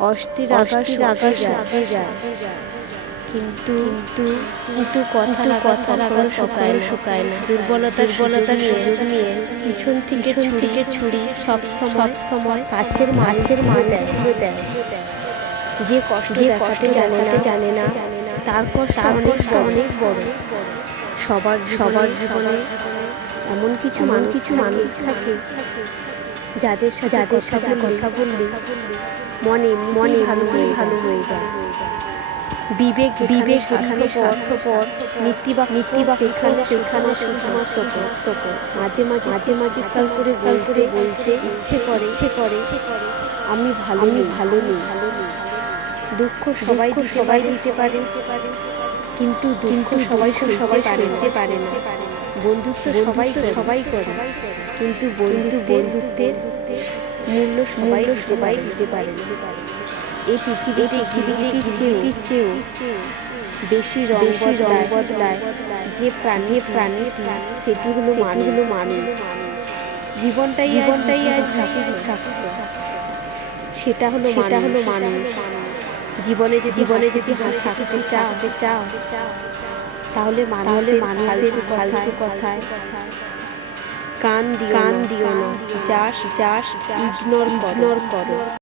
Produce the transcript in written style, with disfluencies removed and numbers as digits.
অস্থির আকাশ শুকিয়ে যায়, কিন্তু কিন্তু কথা লাগার শুকায় না। দুর্বলতার সুযোগ নিয়ে পিছন থেকে ছুরি সব সময় কাছের মানুষগুলো দেয়। যে কষ্ট দেখাতে জানে না তার কষ্ট অনেক বড়। সবার জীবনে এমন কিছু মানুষ থাকে যাদের সাথে কথা বললে মনে ভালো হয়ে যায়। বিবেক স্বার্থপর, নীতিবাক্য শেখানো মাঝে কাল করে বলতে ইচ্ছে করে আমি ভালো নেই। দুঃখ সবাই দিতে পারে, কিন্তু দুঃখ সবাই দিতে পারে না। বন্ধুত্ব সবাই করে, কিন্তু বন্ধুত্বের মূল্য সবাই দিতে পারে না। এই পৃথিবীতে গিরগিটির চেয়েও বেশি রং বদলায় যে প্রাণীটি, সেটি হলো মানুষ। জীবনটাই আজ বিষাক্ত, সেটা হলো মানুষ। জীবনে যদি হাসতে চাও তাহলে মানুষের ফালতু কথায় কান দিও না, জাস্ট ইগনোর করো।